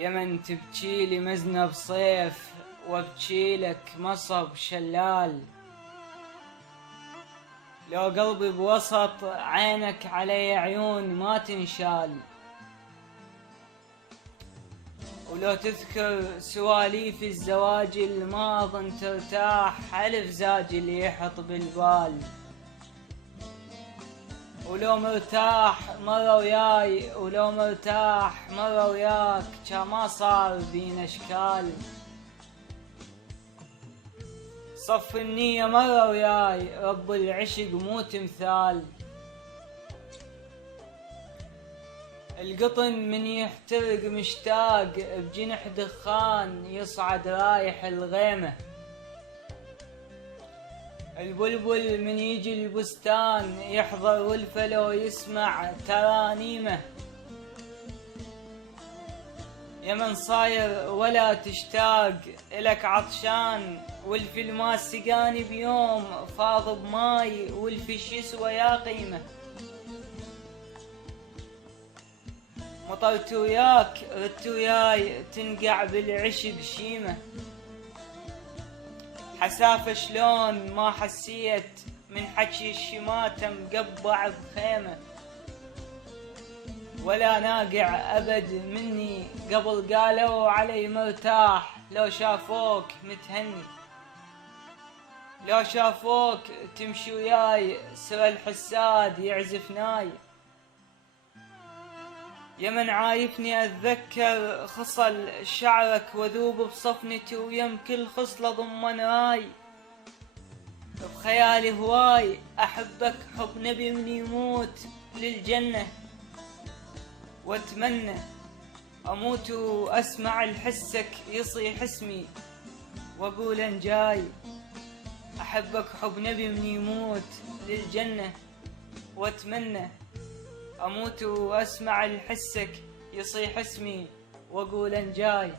يمن تبكيلي مزنب صيف وابكيلك مصب شلال. لو قلبي بوسط عينك علي عيون ما تنشال، ولو تذكر سواليف الزواجل ما أظن ترتاح ألف زاجل يحط بالبال. ولو مرتاح مرة وياي ولو مرتاح مرة وياك كا ما صار بينا اشكال. صف النية مرة وياي رب العشق مو تمثال. القطن من يحترق مشتاق بجنح دخان يصعد رايح الغيمة. البلبل من يجي البستان يحضر والفلو يسمع ترانيمه. يمن صاير ولا تشتاق إلك عطشان، والفي الماء سقاني بيوم فاض بماي والفي يسوى يا قيمة. مطرت وياك ردت وياي تنقع بالعشق شيمة. حسافة شلون ما حسيت من حكي الشماتة مقبع بخيمة. ولا ناقع أبد مني قبل قالوا علي مرتاح. لو شافوك متهني لو شافوك تمشي وياي سر الحساد يعزفناي. يمن عايفني أتذكر خصل شعرك وذوب بصفنتي ويم كل خصلة ضمن راي. بخيالي هواي أحبك حب نبي من يموت للجنة، واتمنى أموت وأسمع الحسك يصيح اسمي وأقول أن جاي. أحبك حب نبي من يموت للجنة، واتمنى أموت وأسمع الحسك يصيح اسمي وأقول أن جاي.